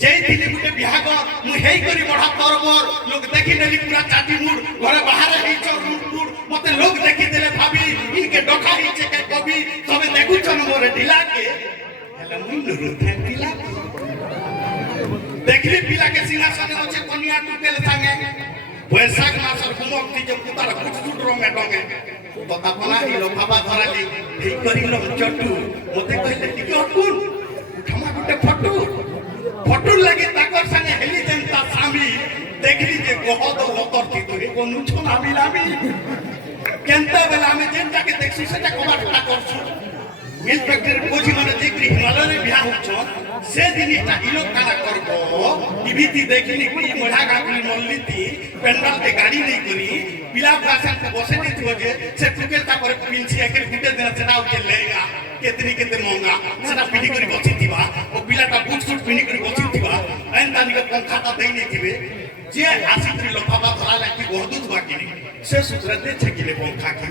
যেই দিনে গুটে বিহাগ মু হেই করি বড়া তরবর লোক দেখি নেলি পুরা চাটি মুড় ঘরে বাহারে হেই চরুর মুড় মতে লোক দেখি দেলে ভাবি ইনকে ডকা হিচে কে কবি তবে দেখুছন মোরে ঢিলাকে হেলা মুই নরুথে ঢিলা দেখলি পিলাকে সিংহাসনে আছে কনিয়া টুকেল সাঙ্গে বৈশাখ মাসের হুমক যে পুতার কুটকুট রঙে ডঙে তথাপনা ইলো বাবা ধরালি এই করিল চটু মতে কইলে টিকে অটকুন উঠামা গুটে ফটু ফটুর লাগে তাকর সাঙ্গে হেলি দেন তা স্বামী দেখলি যে গহদ অতর্তি ধরে কোনু ছনা মিলামি কেনতা বেলা আমি যেটাকে দেখছি সেটা কবাটা করছু মিল ফ্যাক্টরি বুঝি মানে দেখলি হিমালয়ের বিয়া হচ্ছ সে জিনিসটা ইলো কানা করব টিভিতে দেখলি কি মজা গাগুলি মল্লিতি পেন্ডালতে গাড়ি নেই করি পিলা ভাষণ को বসে দিছো যে সে টুকেল তারপরে পিনছি একের গুটে দেনা সেটা উঠে লেগা কেতনি কেতে মঙ্গা সেটা পিনি করে বসি দিবা ও পিলাটা বুটসুট পিনি করে বসি দিবা এন তানিকে পঙ্খাটা দেই নি দিবে যে আসিত্রি লফাফা ধরা লাগি গহদুত বাকি নি সে সূত্রতে ছেকিলে পঙ্খা কি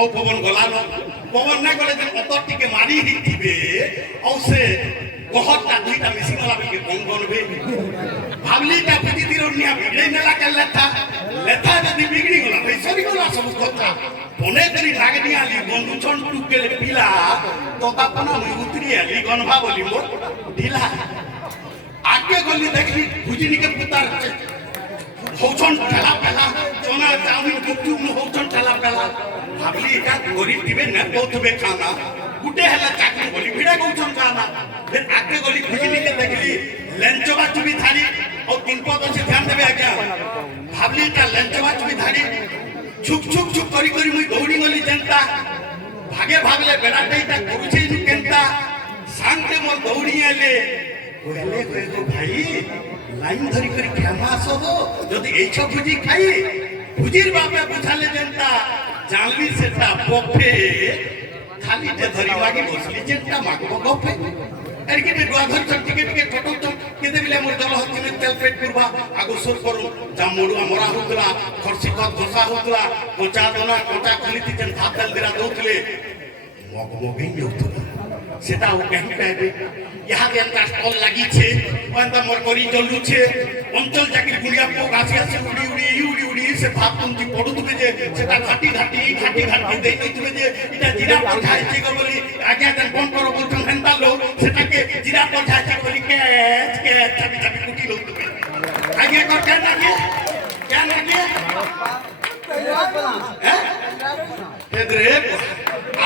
ও পবন গলানো পবন না গলে যে অতটিকে মারি দিবে ও সে গহদটা দুইটা মিশি গলা বিকে বঙ্গনবে ভাবলিটা বুদ্ধি দির নিয়া বিগড়ে নেলা কে লেথা যদি বিগড়ি গলা ভাই সরি গলা সব কথা বনে করি লাগনি আলি বন্ধু চন টুকেলে পিলা ততাপনা মুই উতরি আলি গনভা বলি মোর ঢিলা আগে গলি দেখলি ভুজিনিকে পুতার হৌচন ঠেলা পেলা চনা চাউমিন গুপচুপ হৌচন ঠেলা পেলা ভাবলি এটা গরিব দিবে না কৌতুবে খানা গুটে হেলা চাকরি বলি ভিড়া কৌচন খানা फिर आगे गली खुजली के देखली लेंचवा चुबी धारी और तीन पद से ध्यान देबे आज्ञा भाबली ता लेंचवा चुबी धारी छुक छुक छुक करी करी मुई दौड़ी गली जनता भागे भागले बेडाटेइटा करूछे नु केनता सांगते मोर दौड़ी आले कहले गो भाई लाइन धरी करी खेमा आसो जदी एई छ भुजी खाई भुजिर बापे बुझाले जनता जानली सेटा बफे खाली जे धरी लागी बसली जनता मागो बफे এরকে ডুয়া ধর টিকে টিকে টোটো তো কেদে বিলে মোর দল হচ্ছে তেল পেট করবা আগো সুর করু জামড়ুয়া মরা হতলা খরসি কত দোসা হতলা কোচা দনা কোচা খলিতি যেন ভাত ডাল দিরা দউতলে মগ মগই হতলা সেটা ও কেন পাইবে ইহা দেন কা স্টল লাগিছে ওন্দা মোর করি চলুছে অঞ্চল চাকরি গুড়িয়া পোক আসি আসি উড়ি উড়ি উড়ি উড়ি সে ভাত তুমি পড়ু তুমি যে সেটা ঘাটি ঘাটি ঘাটি ঘাটি দেই তুমি যে এটা জিরা পঠাইছে গো বলি আগে দেন কোন করো বলছেন হেনতা লোক সেটাকে জিরা পঠাইছে বলি কে চাবি চাবি কুটি লোক তুমি আগে কর কেন আগে হ্যাঁ এদরে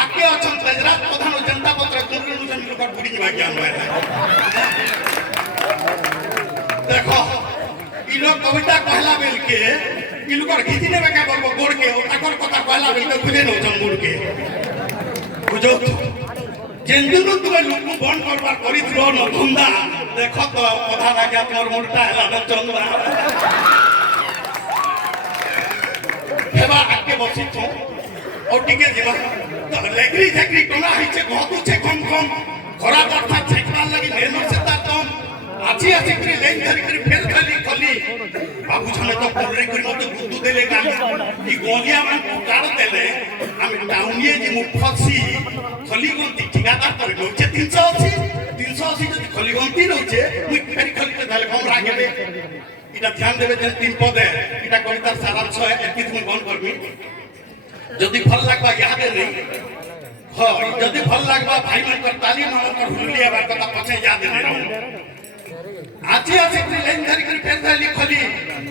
আগে অছন তেজরাত প্রধান জনতা পত্র কোন নুজন লোক বুড়ি নিবা জ্ঞান হয় দেখো ইলো কবিতা কহলা বেলকে ইলুকর ঘিচি নেবে কে বলবো গোড়কে ও তাকর কথা কহলা বেলকে খুঁজে নও জঙ্গুড়কে বুঝো যেদিন তুমি লোক বন্ধ করবার করিছিল ন ধন্দা দেখো তো কথা লাগে তোমার মুড়টা হেলা ন চন্দা এবার আগে বসিছ ও টিকে যাবা তো লেগরি ঝাকরি কোনা হইছে গহতুছে কম কম খরা কথা ছেকবার লাগি নেনু সে তার কম আজি আজি করে লাইন ধরি করে ফেল খালি খলি বাবু ছানে তো পড়রে করে মতে গুদু দেলে গালি ই গলিয়া মান কাড় দেলে আমি টাউনিয়ে যে মু ফসি খলিগন্তি ঠিকাদার করে লউছে 380 যদি খলিগন্তি লউছে মুই ফেরি খলিতে তাহলে কম রাখবে এটা ধ্যান দেবে যে তিন পদে এটা কবিতার সারাংশ একই তুমি বন করবি যদি ভাল লাগবা ইয়াদে নেই হয় যদি ভাল লাগবা ভাই মানকর তালি মানকর হুলিয়া বার কথা পছে ইয়াদে নেই আজি আছে তুই লাইন ধরি করে ফের ধরি খলি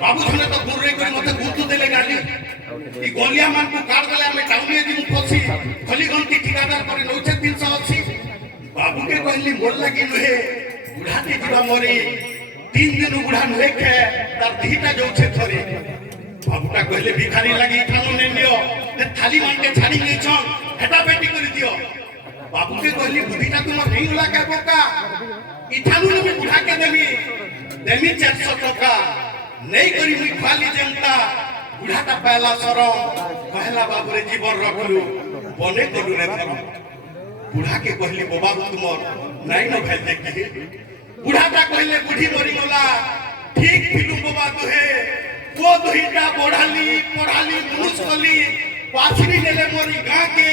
বাবু শুনে তো দূর করে মতে গুদু দেলে গালি ই গলিয়া মান কো কাট দেলে আমি টাউনিয়ে দিন ফসি খলি গন্তি ঠিকাদার করে নউছে 380 বাবুকে কইলি মোর লাগি নহে বুড়াতে দিবা মরে 3 দিন বুড়া নহে খে তার দিটা যাচ্ছে থরে বাবুটা কইলে ভিখারি লাগি খানো নে নিও থালি মানকে ছাড়ি নিছ হেটা বেটি করে দিও বাবুকে কইলি বুদ্ধিটা তোমার নেই লাগা বোকা ইঠানু আমি বুড়াকে দেমি 400 টাকা নেই করি মুই খালি জনতা বুড়াটা পয়লা সরম পহলা বাবুরে জীবন রখলু বনে কলু রে ধরম বুড়াকে কইলি বাবা তোমার নাই ন ভাই দেখি বুড়াটা কইলে বুড়ি মরি গলা ঠিক ফিলু বাবা তুহে ও দুইটা পড়ালি মুনুষ কলি পাছরি নেলে মরি গাঁকে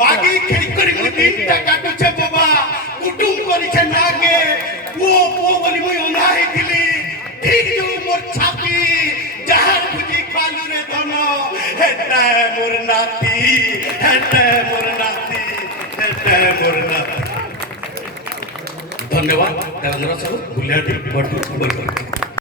মাগি খেই করি মুই দিনটা কাটুছে বাবা কুটুম করিছে নাকে পুଅ ପୁଅ ବୋଲି ମୁଇଁ ଅନ୍ଧା ହେଇଥିଲି ଠିକ ଯୋଉ ମୋର ଛାତି ଯାହା ଖୁଜି ଖାଲୁରେ ଧନ ହେଟା ମୋର ନାତି ହେଟା ମୋର ନାତି ହେଟା ମୋର ନାତି। ଧନ୍ୟବାଦ। ଦେବେନ୍ଦ୍ର ସାହୁ ବୁଲିଆଟି ବଡ଼